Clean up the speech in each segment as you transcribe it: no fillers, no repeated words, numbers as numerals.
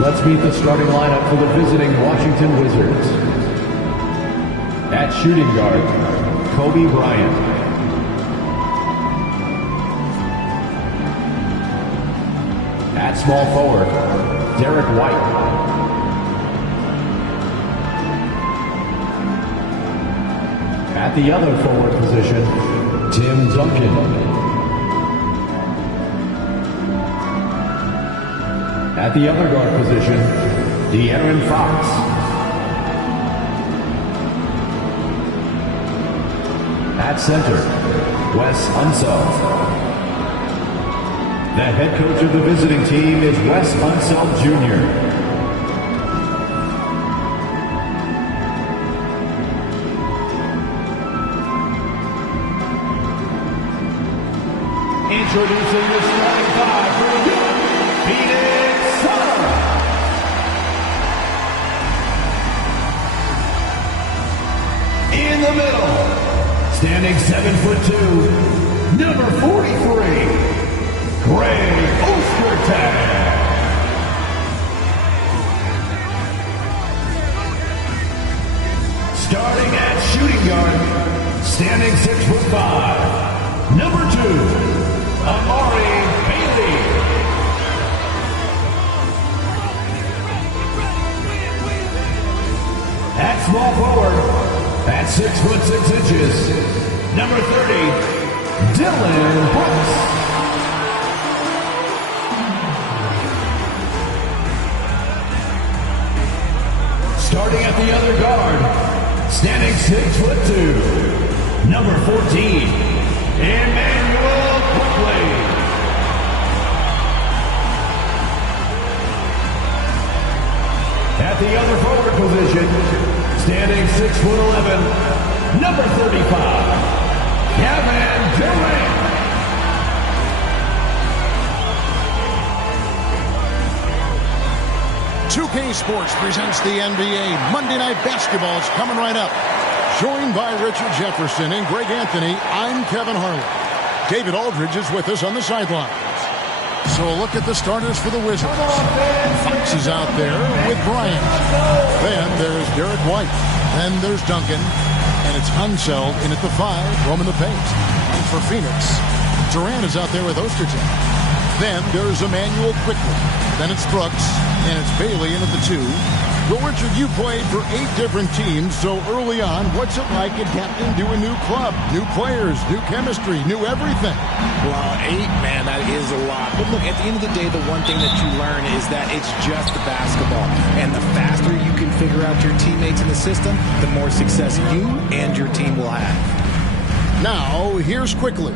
Let's meet the starting lineup for the visiting Washington Wizards. At shooting guard, Kobe Bryant. At small forward, Derek White. At the other forward position, Tim Duncan. At the other guard position, De'Aaron Fox. At center, Wes Unseld. The head coach of the visiting team is Wes Unseld Jr. Introducing the starting five for the Phoenix Suns. In the middle, standing 7'2", number 43, Greg Ostertag. Starting at shooting guard, standing 6'5", number 2, Amari Bailey. At small forward, at 6'6", number 30, Dylan Brooks. Starting at the other guard, standing 6'2", number 14, Emmanuel Quickly. At the other forward position, standing 6'11", number 35, Kevin Durant. 2K Sports presents the NBA. Monday Night Basketball is coming right up. Joined by Richard Jefferson and Greg Anthony, I'm Kevin Harlan. David Aldridge is with us on the sidelines. So a look at the starters for the Wizards. Fox is out there with Bryant. Then there's Derek White. Then there's Duncan. And it's Unseld in at the 5, roaming the paint. And for Phoenix, Durant is out there with Ostertag. Then there's Emmanuel Quickly. Then it's Brooks. And it's Bailey in at the 2. Well, Richard, you played for 8 different teams, so early on, what's it like adapting to a new club? New players, new chemistry, new everything. Well, 8, man, that is a lot. But look, at the end of the day, the one thing that you learn is that it's just the basketball. And the faster you can figure out your teammates in the system, the more success you and your team will have. Now, here's Quickly.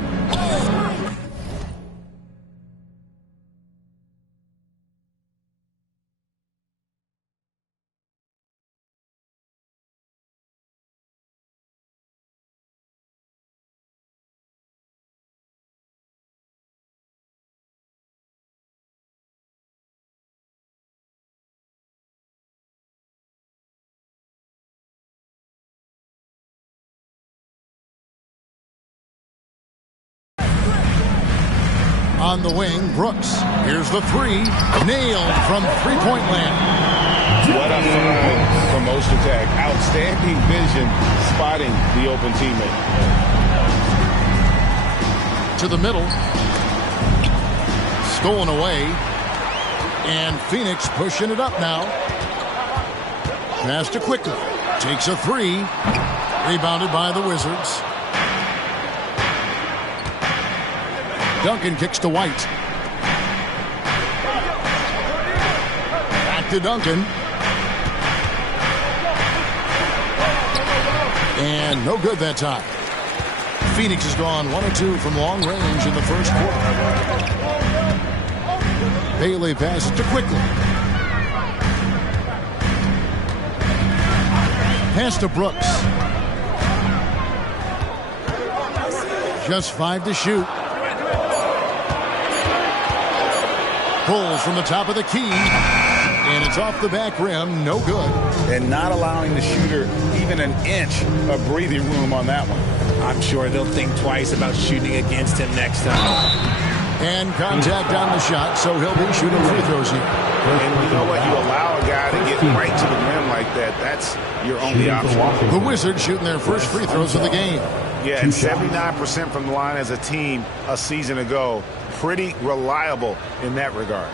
On the wing, Brooks. Here's the 3. Nailed from three-point land. What a find from Ostertag. Outstanding vision, spotting the open teammate. To the middle. Stolen away. And Phoenix pushing it up now. Pass to Quickly. Takes a 3. Rebounded by the Wizards. Duncan kicks to White. Back to Duncan. And no good that time. Phoenix has gone 1 of 2 from long range in the first quarter. Bailey passes to Quickly. Pass to Brooks. Just 5 to shoot. Pulls from the top of the key. And it's off the back rim. No good. And not allowing the shooter even an inch of breathing room on that one. I'm sure they'll think twice about shooting against him next time. And contact on the shot, so he'll be shooting free throws here. And you know what? You allow a guy to get right to the rim like that. That's your only option. The Wizards shooting their first free throws of the game. Yeah, and 79% from the line as a team a season ago. Pretty reliable in that regard.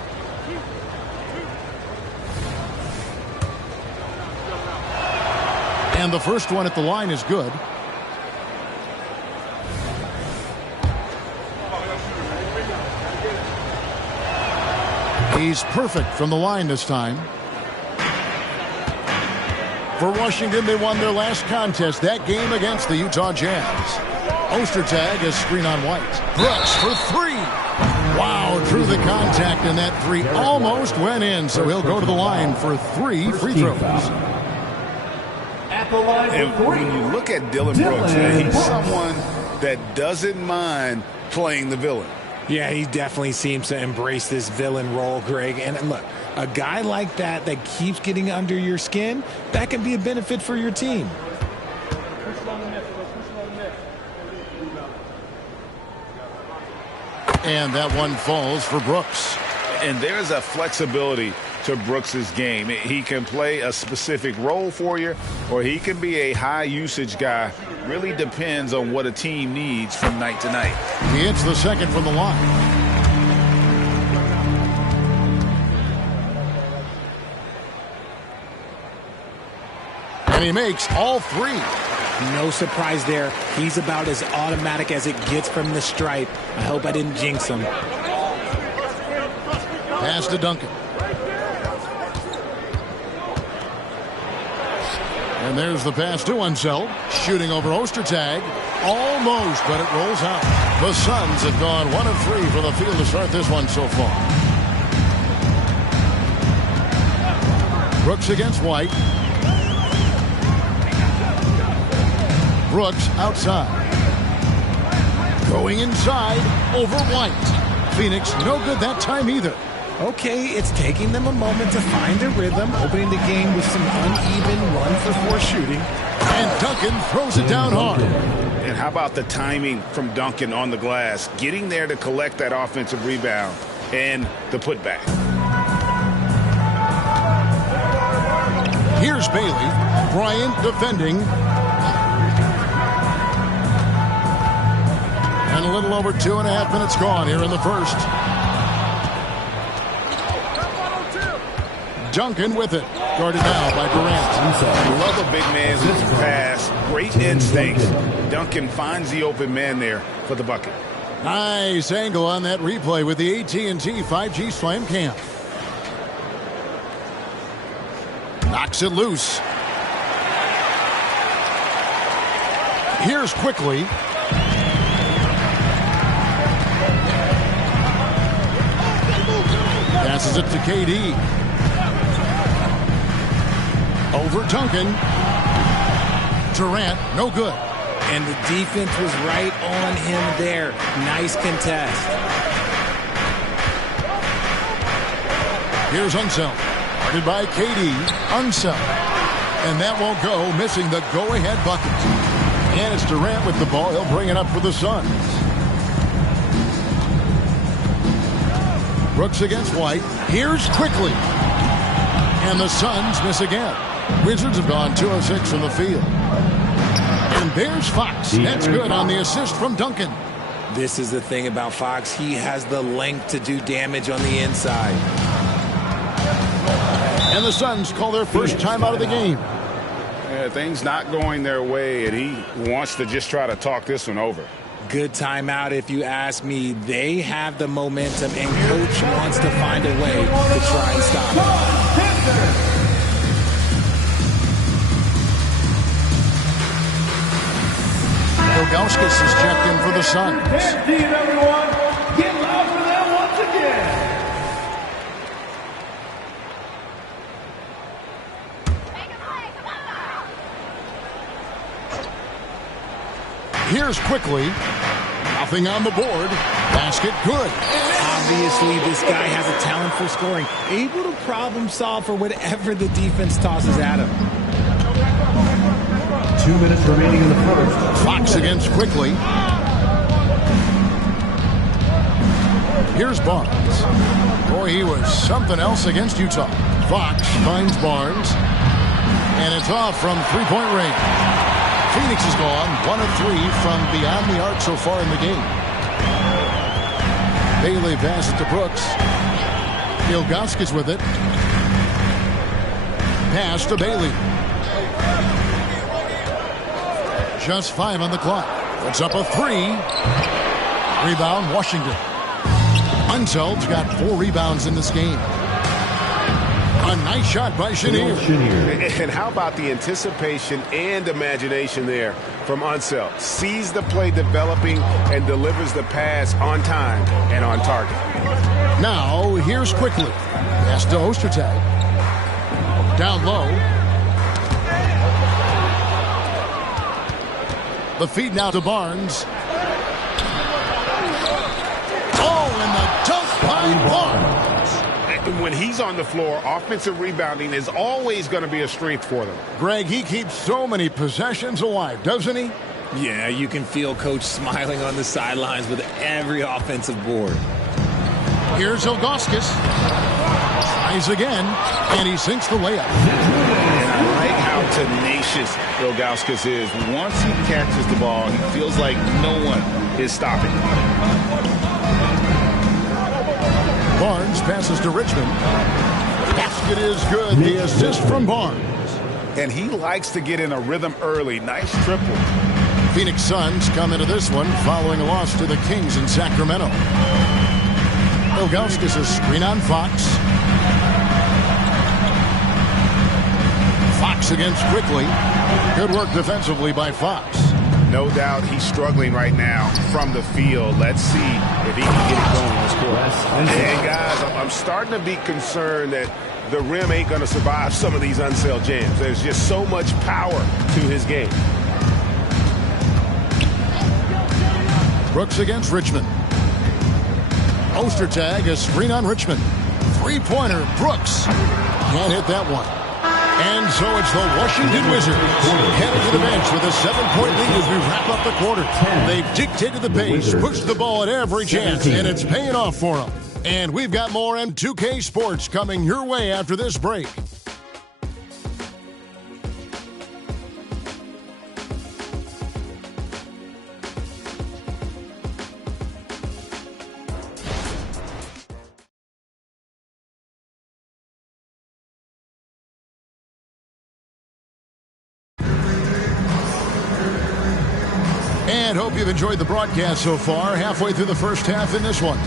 And the first one at the line is good. He's perfect from the line this time. For Washington, they won their last contest, that game against the Utah Jazz. Ostertag is screen on White. Brooks for three. Wow, drew the contact, and that three almost went in, so he'll go to the line for 3 free throws. And when you look at Dillon Brooks, man, he's someone that doesn't mind playing the villain. Yeah, he definitely seems to embrace this villain role, Greg. And look, a guy like that keeps getting under your skin, that can be a benefit for your team. And that one falls for Brooks. And there's a flexibility to Brooks's game. He can play a specific role for you, or he can be a high-usage guy. Really depends on what a team needs from night to night. He hits the second from the line. And he makes all three. No surprise there. He's about as automatic as it gets from the stripe. I hope I didn't jinx him. Pass to Duncan. And there's the pass to Unseld. Shooting over Ostertag. Almost, but it rolls out. The Suns have gone 1 of 3 from the field to start this one so far. Brooks against White. Brooks outside. Going inside over White. Phoenix no good that time either. Okay, it's taking them a moment to find their rhythm, opening the game with some uneven 1-for-4 shooting. And Duncan throws it down hard. And how about the timing from Duncan on the glass, getting there to collect that offensive rebound and the putback. Here's Bailey. Bryant defending. And a little over 2.5 minutes gone here in the first. Duncan with it. Guarded now by Durant. Love a big man's pass. Great instinct. Duncan finds the open man there for the bucket. Nice angle on that replay with the AT&T 5G Slam Cam. Knocks it loose. Here's quickly. Passes it to KD. Over Duncan. Durant, no good. And the defense was right on him there. Nice contest. Here's Unseld. Guarded by KD. Unseld. And that won't go, missing the go-ahead bucket. And it's Durant with the ball. He'll bring it up for the Suns. Brooks against White. Here's quickly. And the Suns miss again. Wizards have gone 2 of 6 from the field. And there's Fox. That's good on the assist from Duncan. This is the thing about Fox. He has the length to do damage on the inside. And the Suns call their first time out of the game. Yeah, things not going their way, and he wants to just try to talk this one over. Good timeout if you ask me. They have the momentum, and Coach wants to find a way to try and stop it. Ilgauskas is checked in for the Suns. Team, everyone, get loud for them once again. Here's quickly. Nothing on the board. Basket good. Obviously, this guy has a talent for scoring. Able to problem solve for whatever the defense tosses at him. 2 minutes remaining in the first. Fox against quickly. Here's Barnes. Boy, he was something else against Utah. Fox finds Barnes. And it's off from three-point range. Phoenix is gone 1 of 3 from beyond the arc so far in the game. Bailey passes to Brooks. Ilgauskas with it. Pass to Bailey. Just 5 on the clock. Puts up a 3. Rebound, Washington. Unseld's got 4 rebounds in this game. A nice shot by Chenier. And how about the anticipation and imagination there from Unseld? Sees the play developing and delivers the pass on time and on target. Now, here's Quickly. Pass to Ostertag. Down low. The feed now to Barnes. Oh, and the dunk by Barnes. When he's on the floor, offensive rebounding is always going to be a strength for them. Greg, he keeps so many possessions alive, doesn't he? Yeah, you can feel Coach smiling on the sidelines with every offensive board. Here's Ilgauskas. Tries again, and he sinks the layup. And I like how tenacious Ilgauskas is. Once he catches the ball, he feels like no one is stopping him. Barnes passes to Richmond. Basket is good. The assist from Barnes. And he likes to get in a rhythm early. Nice triple. Phoenix Suns come into this one following a loss to the Kings in Sacramento. Ilgauskas is screen on Fox. Fox against Quickly. Good work defensively by Fox. No doubt he's struggling right now from the field. Let's see if he can get it going this quarter. And guys, I'm starting to be concerned that the rim ain't going to survive some of these Unseld jams. There's just so much power to his game. Brooks against Richmond. Ostertag is screen on Richmond. Three-pointer, Brooks. Can't hit that one. And so it's the Washington Wizards headed to the bench with a 7-point lead as we wrap up the quarter. They've dictated the pace, pushed the ball at every chance, and it's paying off for them. And we've got more M2K Sports coming your way after this break. And hope you've enjoyed the broadcast so far. Halfway through the first half in this one.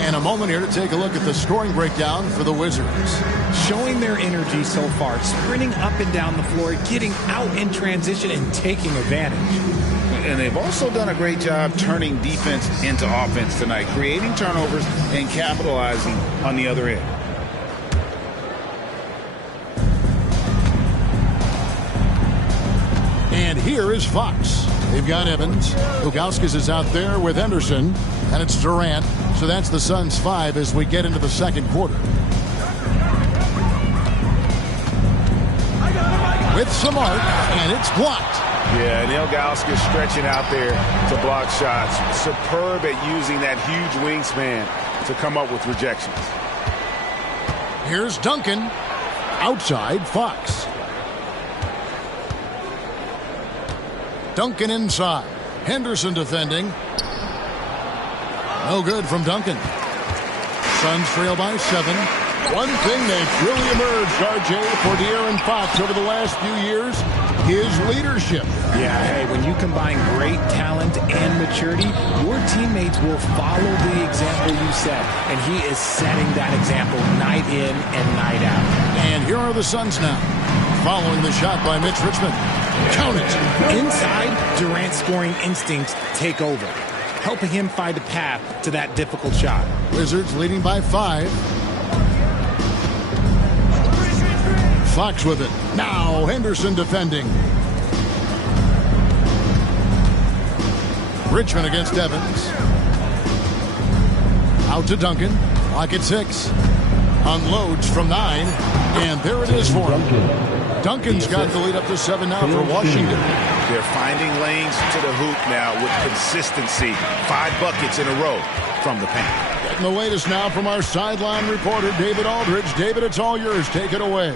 And a moment here to take a look at the scoring breakdown for the Wizards. Showing their energy so far, sprinting up and down the floor, getting out in transition and taking advantage. And they've also done a great job turning defense into offense tonight, creating turnovers and capitalizing on the other end. And here is Fox. They've got Evans. Ilgauskas is out there with Henderson. And it's Durant. So that's the Suns' 5 as we get into the second quarter. With some arc, and it's blocked. Yeah, and Ilgauskas stretching out there to block shots. Superb at using that huge wingspan to come up with rejections. Here's Duncan. Outside, Fox. Duncan inside. Henderson defending. No good from Duncan. Suns trail by 7. One thing that's really emerged, RJ, for De'Aaron Fox over the last few years, his leadership. Yeah, hey, when you combine great talent and maturity, your teammates will follow the example you set. And he is setting that example night in and night out. And here are the Suns now, following the shot by Mitch Richmond. Count it. Inside, Durant's scoring instincts take over, helping him find a path to that difficult shot. Wizards leading by 5. Fox with it. Now Henderson defending. Richmond against Evans. Out to Duncan. Clock at 6. Unloads from 9. And there it is for him. Duncan's got the lead up to 7 now for Washington. They're finding lanes to the hoop now with consistency. 5 buckets in a row from the paint. Getting the latest now from our sideline reporter, David Aldridge. David, it's all yours. Take it away.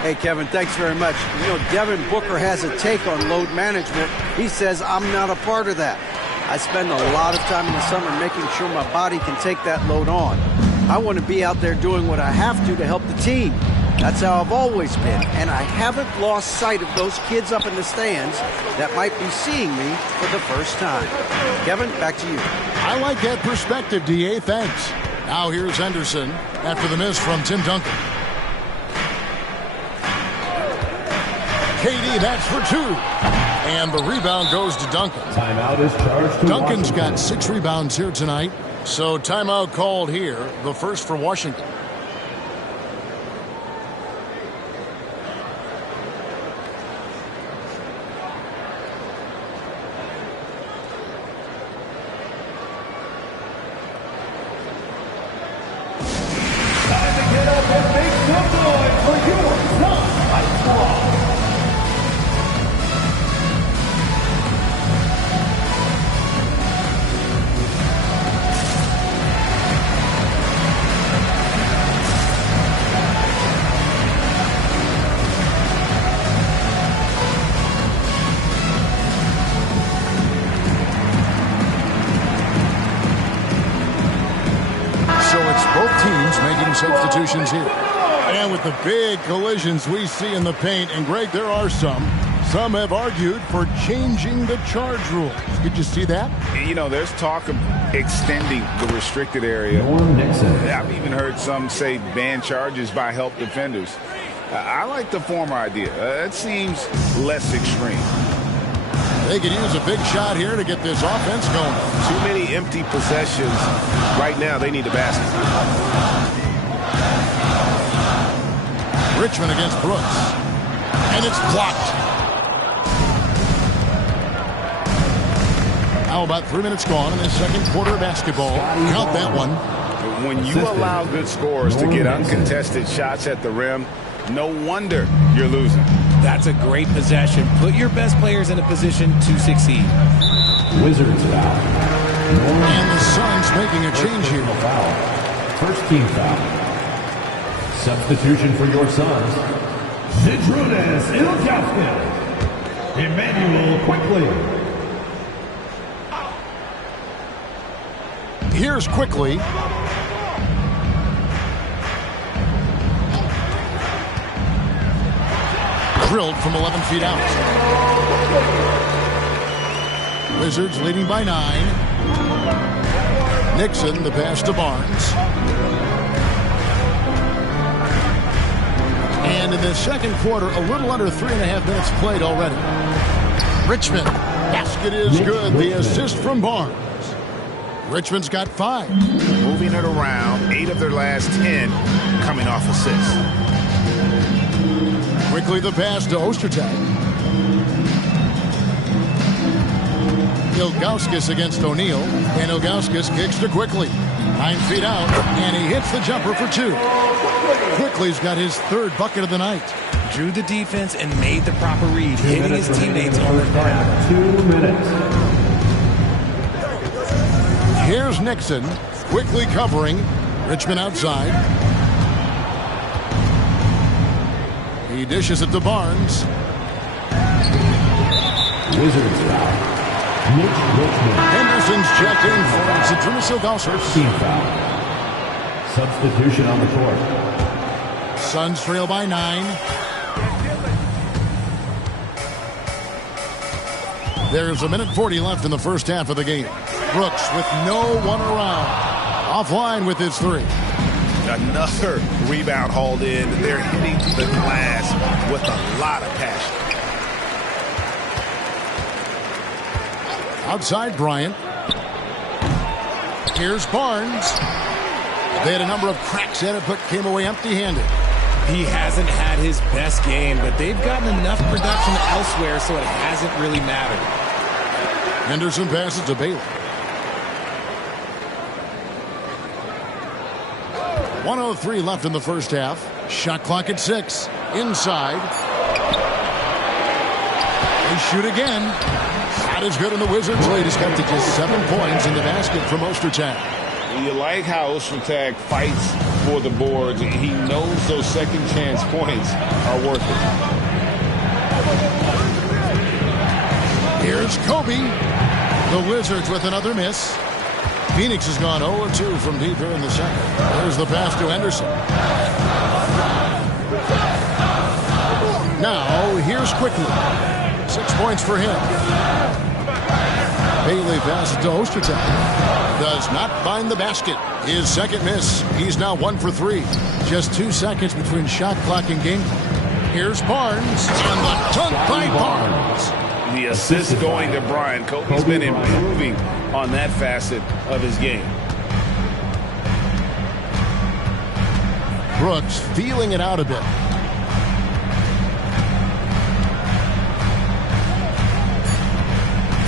Hey, Kevin, thanks very much. You know, Devin Booker has a take on load management. He says, I'm not a part of that. I spend a lot of time in the summer making sure my body can take that load on. I want to be out there doing what I have to help the team. That's how I've always been, and I haven't lost sight of those kids up in the stands that might be seeing me for the first time. Kevin, back to you. I like that perspective, D.A. Thanks. Now here's Henderson after the miss from Tim Duncan. KD, that's for two. And the rebound goes to Duncan. Timeout is charged to Duncan's Washington. got 6 rebounds here tonight. So timeout called here, the first for Washington. Time to get up and make some noise for your Sun Squad. So it's both teams making substitutions here. And with the big collisions we see in the paint, and Greg, there are some have argued for changing the charge rules. Did you see that? You know, there's talk of extending the restricted area. I've even heard some say ban charges by help defenders. I like the former idea. It seems less extreme. They could use a big shot here to get this offense going. Too many empty possessions. Right now, they need a basket. Richmond against Brooks. And it's blocked. Now about 3 minutes gone in the second quarter of basketball. Count that one. When you allow good scorers to get uncontested shots at the rim, no wonder you're losing. That's a great possession. Put your best players in a position to succeed. Wizards foul. And the Suns making a change here. First team foul. Substitution for your Suns. Zydrunas Ilgauskas. Emmanuel quickly. Here's quickly. Drilled from 11 feet out. Wizards leading by 9. Nixon, the pass to Barnes. And in the second quarter, a little under 3.5 minutes played already. Richmond, basket is good. The assist from Barnes. Richmond's got 5. Moving it around, 8 of their last 10 coming off assists. Quickly the pass to Ostertag. Ilgauskas against O'Neal. And Ilgauskas kicks to Quickly. 9 feet out. And he hits the jumper for 2. Quickly's got his 3rd bucket of the night. Drew the defense and made the proper read, hitting his teammates on the ground. 2 minutes. Here's Nixon. Quickly covering. Richmond outside. He dishes it to Barnes. Wizards foul. Mitch Richmond. Henderson's checked in for Zydrunas Ilgauskas. Team foul. Substitution on the court. Suns trail by 9. There's a minute 40 left in the first half of the game. Brooks with no one around. Offline with his 3. Another rebound hauled in. They're hitting the glass with a lot of passion. Outside Bryant. Here's Barnes. They had a number of cracks at it, but came away empty-handed. He hasn't had his best game, but they've gotten enough production elsewhere, so it hasn't really mattered. Henderson passes to Bailey. 1:03 left in the first half. Shot clock at 6. Inside. They shoot again. Shot is good, and the Wizards lead has got to just 7 points in the basket from Ostertag. You like how Ostertag fights for the boards. He knows those second chance points are worth it. Here's Kobe. The Wizards with another miss. Phoenix has gone 0-2 from deep here in the second. There's the pass to Henderson. Now, here's Quickly. 6 points for him. Bailey passes to Ostertag. Does not find the basket. His second miss. He's now 1 for 3. Just 2 seconds between shot clock and game clock. Here's Barnes. And the dunk by Barnes. The assist going to Bryant. Kobe's been improving on that facet of his game. Brooks feeling it out a bit.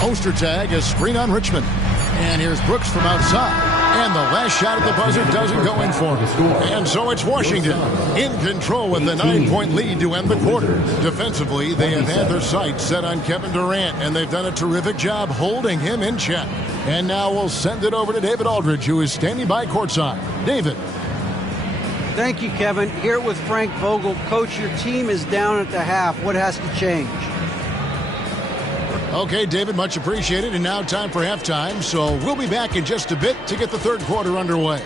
Ostertag, a screen on Richmond. And here's Brooks from outside. And the last shot at the buzzer doesn't go in for him. And so it's Washington in control with the 9-point lead to end the quarter. Defensively, they have had their sights set on Kevin Durant, and they've done a terrific job holding him in check. And now we'll send it over to David Aldridge, who is standing by courtside. David. Thank you, Kevin. Here with Frank Vogel. Coach, your team is down at the half. What has to change? Okay, David, much appreciated. And now time for halftime. So we'll be back in just a bit to get the third quarter underway.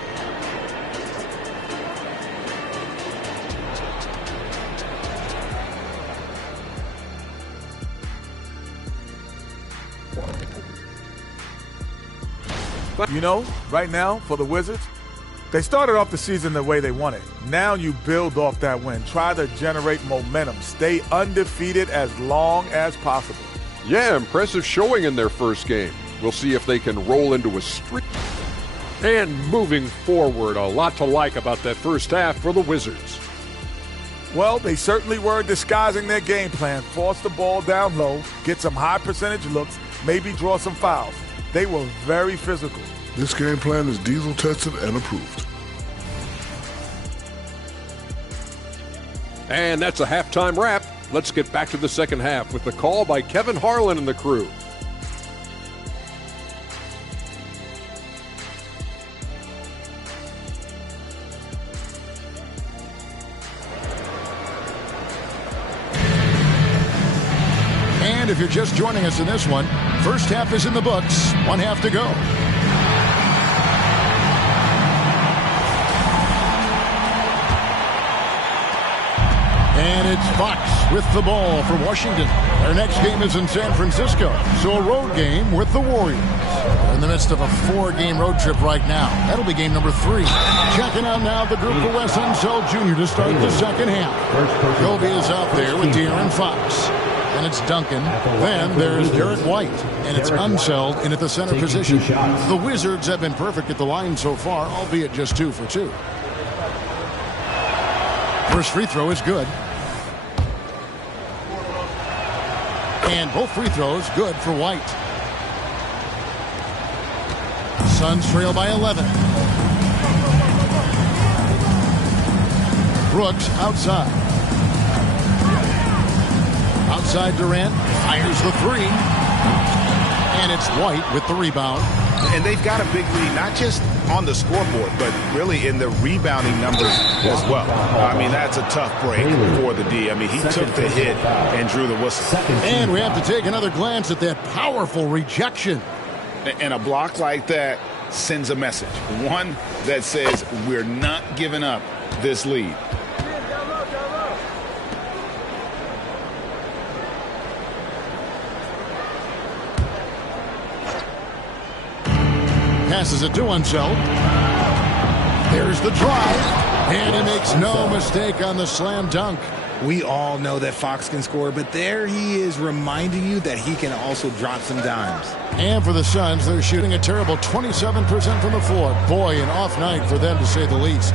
You know, right now for the Wizards, they started off the season the way they wanted. Now you build off that win. Try to generate momentum. Stay undefeated as long as possible. Yeah, impressive showing in their first game. We'll see if they can roll into a streak. And moving forward, a lot to like about that first half for the Wizards. Well, they certainly were disguising their game plan. Force the ball down low, get some high percentage looks, maybe draw some fouls. They were very physical. This game plan is diesel tested and approved. And that's a halftime wrap. Let's get back to the second half with the call by Kevin Harlan and the crew. And if you're just joining us in this one, first half is in the books. 1 half to go. And it's Fox with the ball for Washington. Their next game is in San Francisco, so a road game with the Warriors. They're in the midst of a 4-game road trip right now. That'll be game number 3. Checking out now the group for Wes Unseld Jr. to start the second half. Kobe is out there with De'Aaron Fox. And it's Duncan. Then there's Derek White. And it's Unseld in at the center position. The Wizards have been perfect at the line so far, albeit just 2 for 2. First free throw is good. And both free throws good for White. Suns trail by 11. Brooks outside. Outside Durant fires the 3. And it's White with the rebound. And they've got a big lead, not just on the scoreboard, but really in the rebounding numbers as well. I mean, that's a tough break for the D. I mean, he took the hit and drew the whistle. And we have to take another glance at that powerful rejection. And a block like that sends a message. One that says we're not giving up this lead. Passes it to Unseld. There's the drive. And he makes no mistake on the slam dunk. We all know that Fox can score, but there he is reminding you that he can also drop some dimes. And for the Suns, they're shooting a terrible 27% from the floor. Boy, an off night for them to say the least.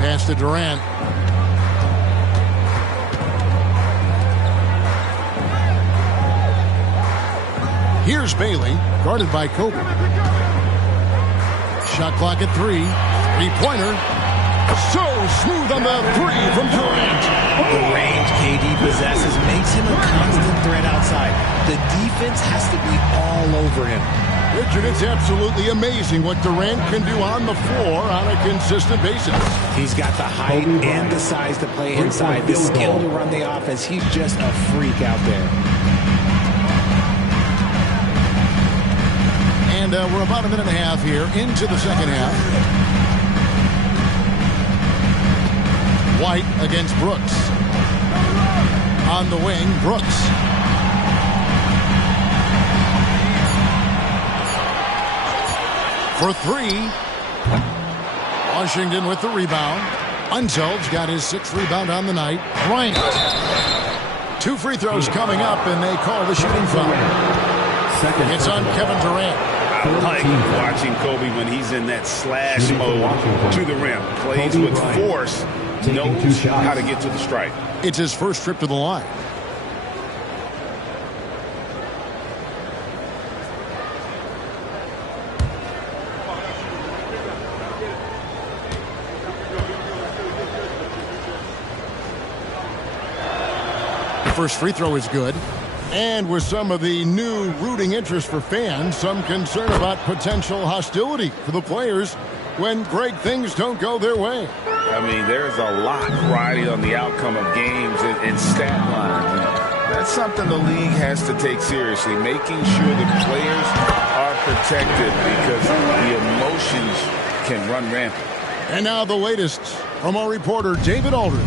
Pass to Durant. Here's Bailey, guarded by Kobe. Shot clock at 3. Three-pointer. So smooth on the 3 from Durant. The range KD possesses makes him a constant threat outside. The defense has to be all over him. Richard, it's absolutely amazing what Durant can do on the floor on a consistent basis. He's got the height and the size to play inside, the skill to run the offense. He's just a freak out there. And we're about a minute and a half here into the second half. White against Brooks. On the wing, Brooks. For three. Washington with the rebound. Unsel's got his 6th rebound on the night. Bryant. 2 free throws coming up, and they call the shooting foul. It's on Kevin Durant. I like watching Kobe when he's in that slash mode to the rim. Plays with force, knows how to get to the stripe. It's his first trip to the line. The first free throw is good. And with some of the new rooting interest for fans, some concern about potential hostility for the players when great things don't go their way. I mean, there's a lot riding on the outcome of games and stat lines. And that's something the league has to take seriously, making sure the players are protected because the emotions can run rampant. And now the latest from our reporter, David Aldridge.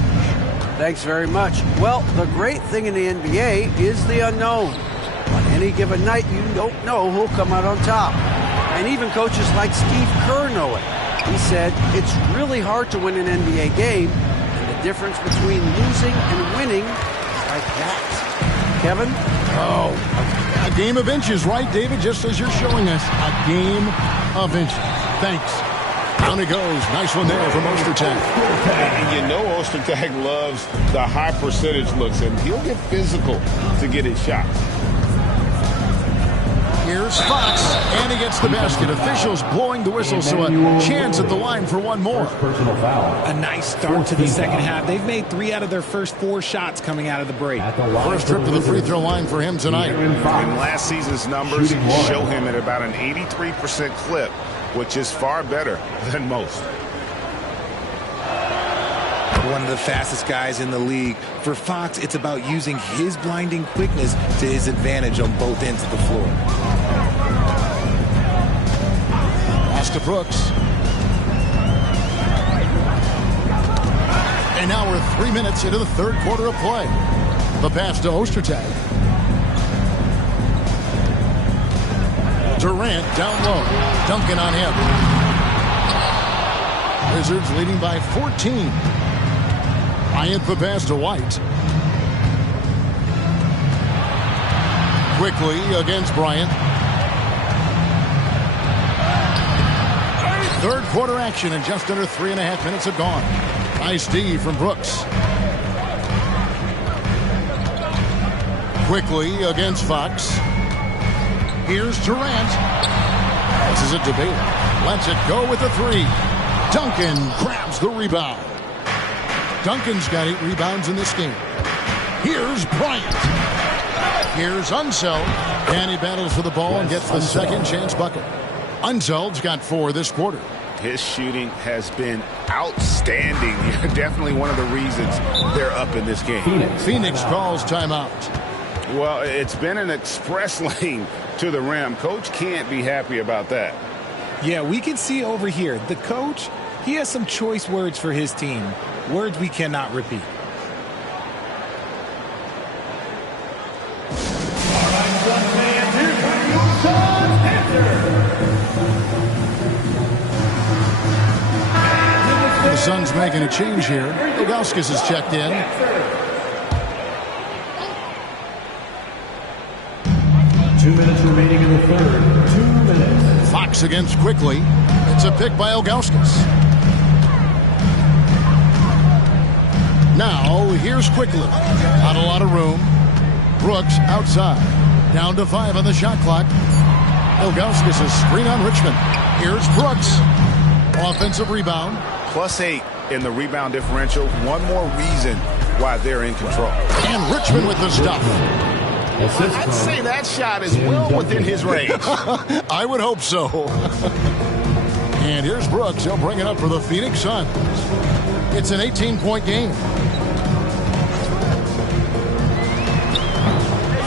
Thanks very much. Well, the great thing in the NBA is the unknown. On any given night, you don't know who'll come out on top. And even coaches like Steve Kerr know it. He said it's really hard to win an NBA game, and the difference between losing and winning is like that. Kevin? Oh, a game of inches, right, David? Just as you're showing us, a game of inches. Thanks. Down he goes. Nice one there from Ostertag. And you know Ostertag loves the high percentage looks, and he'll get physical to get his shots. Here's Fox, and he gets the basket. Officials blowing the whistle, so a chance at the line for one more. Personal foul. A nice start to the second half. They've made 3 out of their first 4 shots coming out of the break. First trip to the free throw line for him tonight. And last season's numbers show him at about an 83% clip, which is far better than most. One of the fastest guys in the league. For Fox, it's about using his blinding quickness to his advantage on both ends of the floor. Pass to Brooks. And now we're 3 minutes into the third quarter of play. The pass to Ostertag. Durant down low. Duncan on him. Wizards leading by 14. Bryant the pass to White. Quickly against Bryant. Third quarter action, and just under 3.5 minutes have gone. Nice D from Brooks. Quickly against Fox. Here's Durant. This is a debate. Lets it go with a 3. Duncan grabs the rebound. Duncan's got 8 rebounds in this game. Here's Bryant. Here's Unseld. And he battles for the ball and gets the second chance bucket. Unseld's got 4 this quarter. His shooting has been outstanding. Definitely one of the reasons they're up in this game. Phoenix calls timeout. Well, it's been an express lane to the rim. Coach can't be happy about that. Yeah, we can see over here. The coach, he has some choice words for his team. Words we cannot repeat. The Suns making a change here. Ilgauskas has checked in. Two minutes remaining in the third. 2 minutes. Fox against Quickly. It's a pick by Ilgauskas. Now, here's Quickly. Not a lot of room. Brooks outside. Down to 5 on the shot clock. Ilgauskas' screen on Richmond. Here's Brooks. Offensive rebound. +8 in the rebound differential. One more reason why they're in control. And Richmond with the stuff. I'd say that shot is well within his range. I would hope so. And here's Brooks. He'll bring it up for the Phoenix Suns. It's an 18-point game.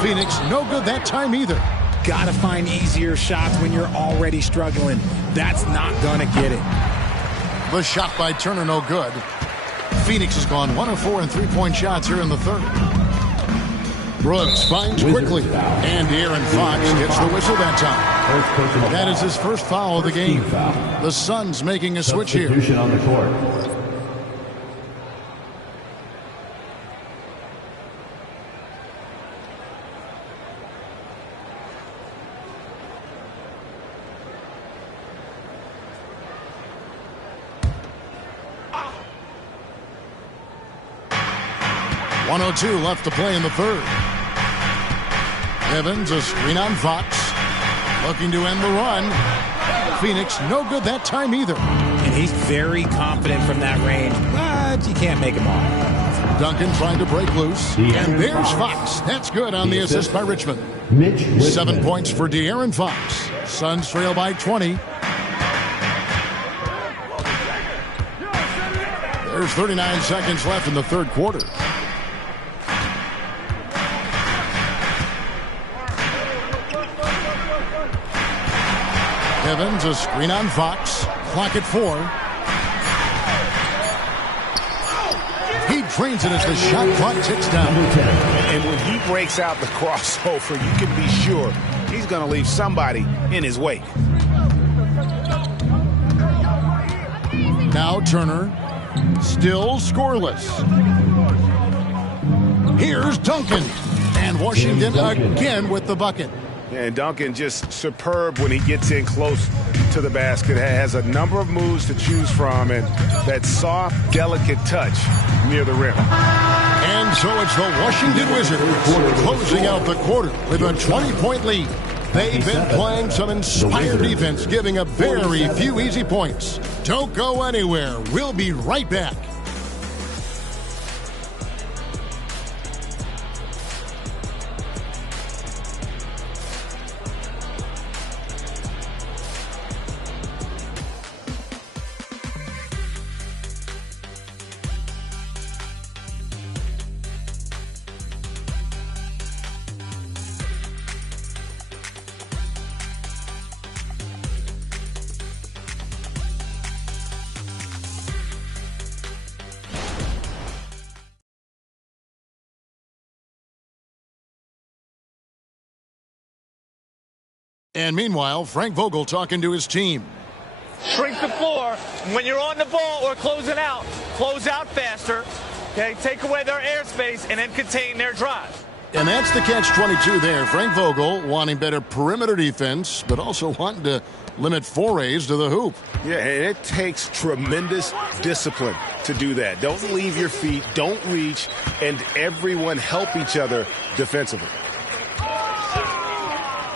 Phoenix, no good that time either. Got to find easier shots when you're already struggling. That's not going to get it. The shot by Turner, no good. Phoenix has gone 1 of 4 in three-point shots here in the third. Brooks finds quickly, and Aaron Fox gets the whistle that time. That is his first foul of the game. The Suns making a switch here. On the court. .102 left to play in the third. Evans, a screen on Fox. Looking to end the run. Phoenix, no good that time either. And he's very confident from that range, but you can't make him off. Duncan trying to break loose. And there's Fox. That's good on the assist by Richmond. 7 points for De'Aaron Fox. Suns trail by 20. There's 39 seconds left in the third quarter. Evans, a screen on Fox. Clock at 4. He drains it as the shot clock ticks down. And when he breaks out the crossover, you can be sure he's going to leave somebody in his wake. Now Turner, still scoreless. Here's Duncan. And Washington again with the bucket. And Duncan just superb when he gets in close to the basket. Has a number of moves to choose from, and that soft, delicate touch near the rim. And so it's the Washington Wizards closing out the quarter with a 20-point lead. They've been playing some inspired defense, giving up very few easy points. Don't go anywhere. We'll be right back. And meanwhile, Frank Vogel talking to his team. Shrink the floor. When you're on the ball or closing out, close out faster. Okay, take away their airspace and then contain their drive. And that's the catch-22 there. Frank Vogel wanting better perimeter defense, but also wanting to limit forays to the hoop. Yeah, and it takes tremendous discipline to do that. Don't leave your feet, don't reach, and everyone help each other defensively.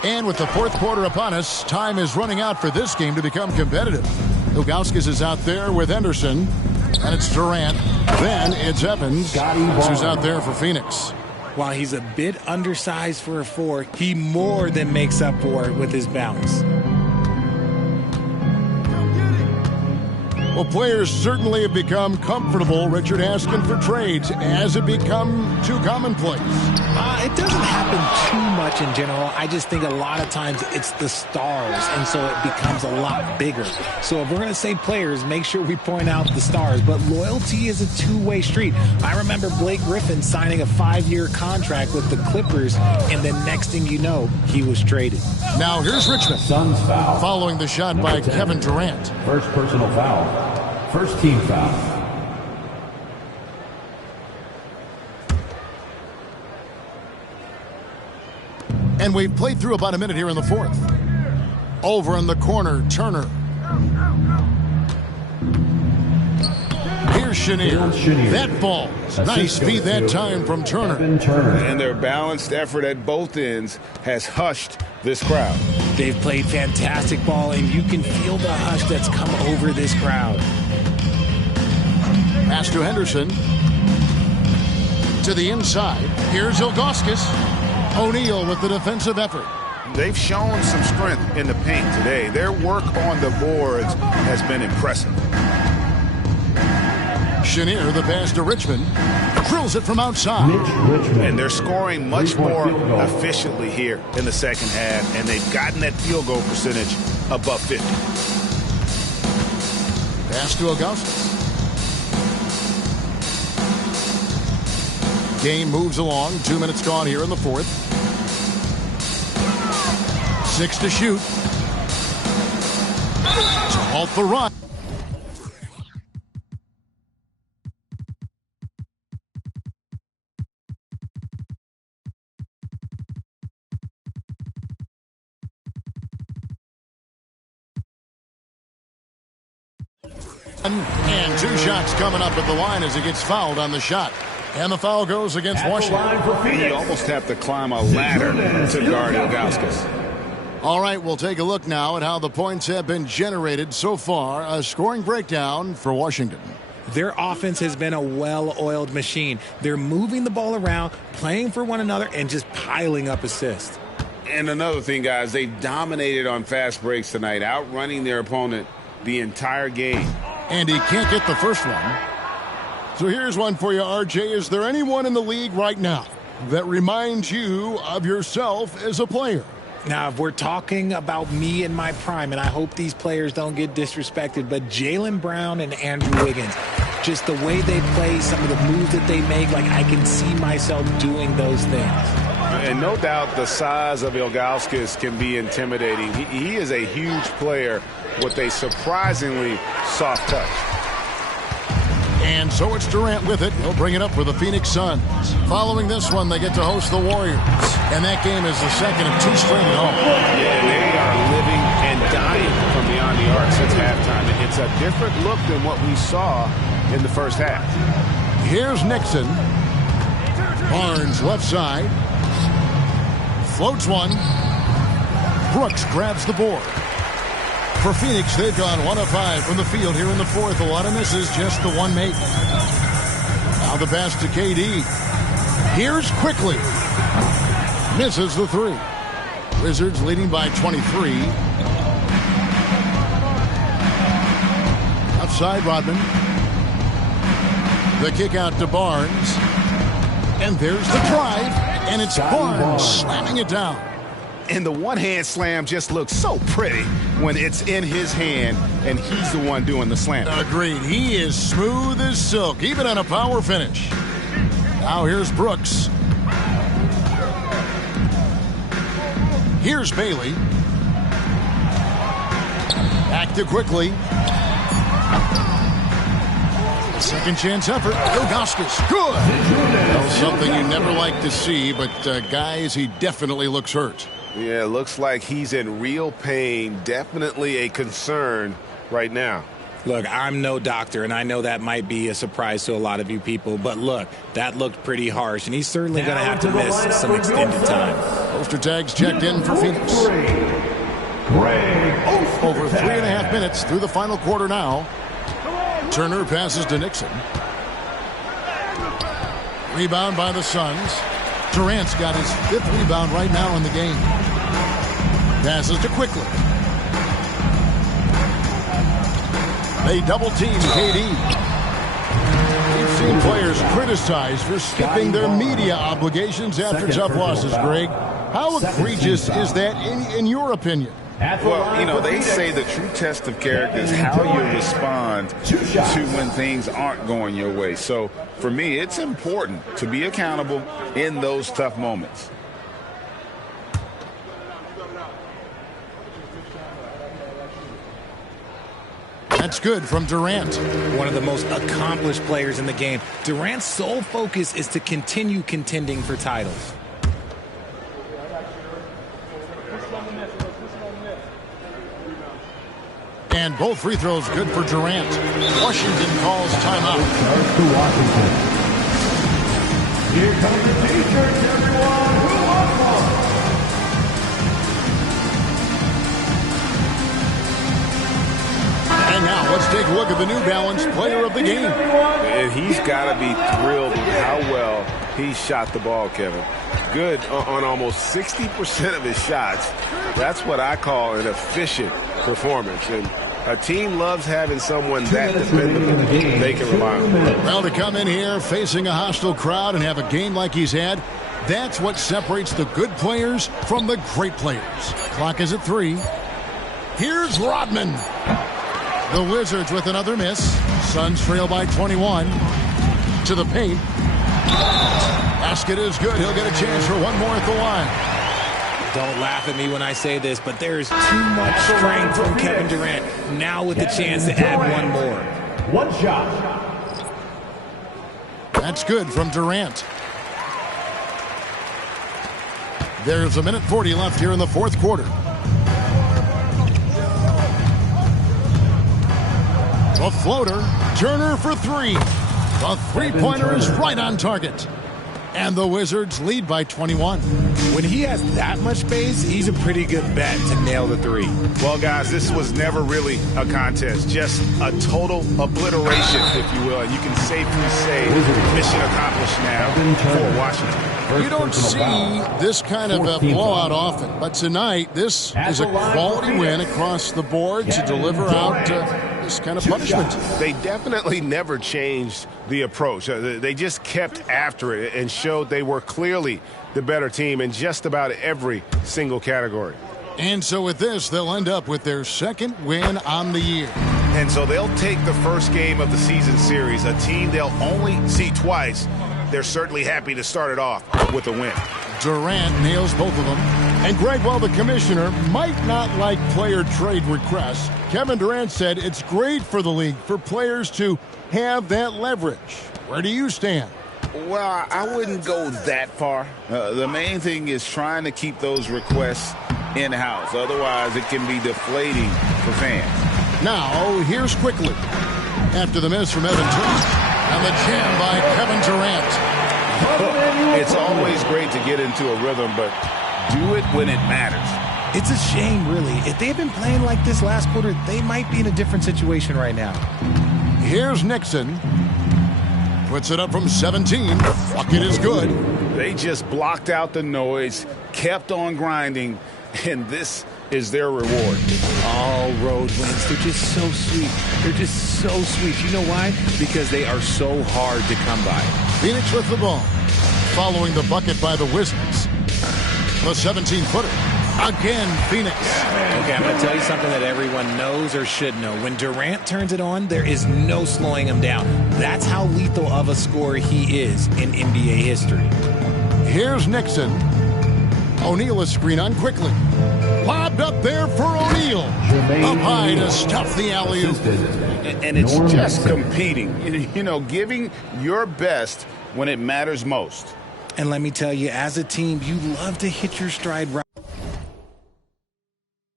And with the fourth quarter upon us, time is running out for this game to become competitive. Ilgauskas is out there with Henderson, and it's Durant. Then it's Evans, who's out there for Phoenix. While he's a bit undersized for a 4, he more than makes up for it with his bounce. Well, players certainly have become comfortable, Richard, asking for trades. Has it become too commonplace? It doesn't happen too much in general. I just think a lot of times it's the stars, and so it becomes a lot bigger. So if we're going to say players, make sure we point out the stars. But loyalty is a two-way street. I remember Blake Griffin signing a 5-year contract with the Clippers, and the next thing you know, he was traded. Now here's Richmond. Suns foul. Following the shot by Kevin Durant. First personal foul. First team foul. And we've played through about a minute here in the fourth. Over in the corner, Turner. Here's Chenier. That ball. Nice speed that time from Turner. And their balanced effort at both ends has hushed this crowd. They've played fantastic ball, and you can feel the hush that's come over this crowd. Pass to Henderson. To the inside. Here's Ilgauskas. O'Neal with the defensive effort. They've shown some strength in the paint today. Their work on the boards has been impressive. Chenier, the pass to Richmond. Drills it from outside. And they're scoring much more efficiently here in the second half, and they've gotten that field goal percentage above 50. Pass to Augustus. Game moves along. 2 minutes gone here in the fourth. 6 to shoot. To halt the run. And 2 shots coming up at the line as he gets fouled on the shot. And the foul goes against Washington. You almost have to climb a ladder to guard Ilgauskas. All right, we'll take a look now at how the points have been generated so far. A scoring breakdown for Washington. Their offense has been a well-oiled machine. They're moving the ball around, playing for one another, and just piling up assists. And another thing, guys, they've dominated on fast breaks tonight, outrunning their opponent the entire game. And he can't get the first one. So here's one for you, RJ. Is there anyone in the league right now that reminds you of yourself as a player? Now, if we're talking about me in my prime, and I hope these players don't get disrespected, but Jaylen Brown and Andrew Wiggins, just the way they play, some of the moves that they make, like I can see myself doing those things. And no doubt the size of Ilgauskas can be intimidating. He is a huge player with a surprisingly soft touch. And so it's Durant with it. He'll bring it up with the Phoenix Suns. Following this one, they get to host the Warriors. And that game is the second of 2 straight at home. Yeah, they are living and dying from beyond the arc since halftime. It's a different look than what we saw in the first half. Here's Nixon. Barnes left side. Floats one. Brooks grabs the board. For Phoenix, they've gone 1 of 5 from the field here in the fourth. A lot of misses, just the one make. Now the pass to KD. Here's quickly. Misses the 3. Wizards leading by 23. Outside Rodman. The kick out to Barnes. And there's the drive. And it's Barnes slamming it down. And the one-hand slam just looks so pretty when it's in his hand and he's the one doing the slam. Agreed. He is smooth as silk, even on a power finish. Now here's Brooks. Here's Bailey. Back to quickly. Second chance effort. Ilgauskas. Good. Well, something you never like to see, but guys, he definitely looks hurt. Yeah, looks like he's in real pain. Definitely a concern right now. Look, I'm no doctor, and I know that might be a surprise to a lot of you people, but look, that looked pretty harsh, and he's certainly going to have to miss some extended time. Poster tags checked in for Phoenix. Over 3.5 minutes through the final quarter now. Turner passes to Nixon. Rebound by the Suns. Durant's got his 5th rebound right now in the game. Passes to quickly. They double-team KD. We've seen players criticized for skipping their media obligations after tough losses, Greg. How egregious is that in your opinion? Well, you know, they say the true test of character is how you respond to when things aren't going your way. So, for me, it's important to be accountable in those tough moments. That's good from Durant. One of the most accomplished players in the game. Durant's sole focus is to continue contending for titles. And both free throws good for Durant. Washington calls timeout. Here comes the T-shirts, everyone. Who wants one? And now let's take a look at the New Balance player of the game. And he's got to be thrilled with how well he shot the ball, Kevin. good on almost 60% of his shots. That's what I call an efficient performance. And a team loves having someone that dependable they can rely on. Well, to come in here facing a hostile crowd and have a game like he's had, that's what separates the good players from the great players. Clock is at 3. Here's Rodman. The Wizards with another miss. Suns trail by 21. To the paint. Basket is good. He'll get a chance for one more at the line. Don't laugh at me when I say this, but there's too much strength from Kevin Durant. Now with the chance to add one more. One shot. That's good from Durant. There's a minute 40 left here in the fourth quarter. A floater. Turner for 3. The three-pointer is right on target. And the Wizards lead by 21. When he has that much space, he's a pretty good bet to nail the 3. Well, guys, this was never really a contest. Just a total obliteration, if you will. And you can safely say mission accomplished now for Washington. You don't see this kind of a blowout often, but tonight this is a quality win across the board to deliver out this kind of punishment. They definitely never changed the approach. They just kept after it and showed they were clearly the better team in just about every single category. And so with this, they'll end up with their second win on the year. And so they'll take the first game of the season series, a team they'll only see twice. They're certainly happy to start it off with a win. Durant nails both of them. And Greg, while the commissioner might not like player trade requests, Kevin Durant said it's great for the league for players to have that leverage. Where do you stand? Well, I wouldn't go that far. The main thing is trying to keep those requests in-house. Otherwise, it can be deflating for fans. Now, here's quickly. After the miss from Evan Turner. And the jam by Kevin Durant. It's always great to get into a rhythm, but do it when it matters. It's a shame, really. If they had been playing like this last quarter, they might be in a different situation right now. Here's Nixon. Puts it up from 17. Bucket is good. They just blocked out the noise, kept on grinding, and this is their reward. All road wins. They're just so sweet. They're just so sweet. You know why? Because they are so hard to come by. Phoenix with the ball. Following the bucket by the Wizards. The 17-footer. Again, Phoenix. Okay, I'm going to tell you something that everyone knows or should know. When Durant turns it on, there is no slowing him down. That's how lethal of a scorer he is in NBA history. Here's Nixon. O'Neal is screen on quickly. Lobbed up there for O'Neal. Up high to stuff the alley-oop. And it's just competing. You know, giving your best when it matters most. And let me tell you, as a team, you love to hit your stride right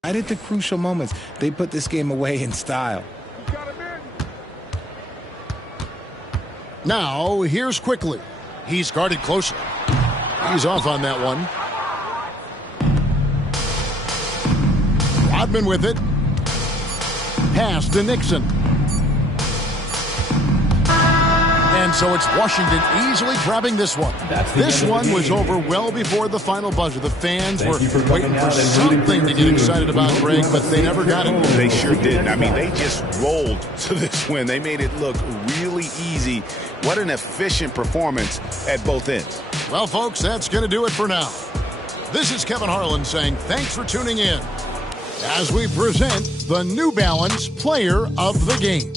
at the crucial moments. They put this game away in style. Now, here's quickly. He's guarded closely. He's off on that one. Rodman with it. Pass to Nixon. And so it's Washington easily grabbing this one. This one was over well before the final buzzer. The fans were waiting for something to get excited about, Greg, but they never got it. They sure didn't. I mean, they just rolled to this win. They made it look really easy. What an efficient performance at both ends. Well, folks, that's going to do it for now. This is Kevin Harlan saying thanks for tuning in as we present the New Balance Player of the Game.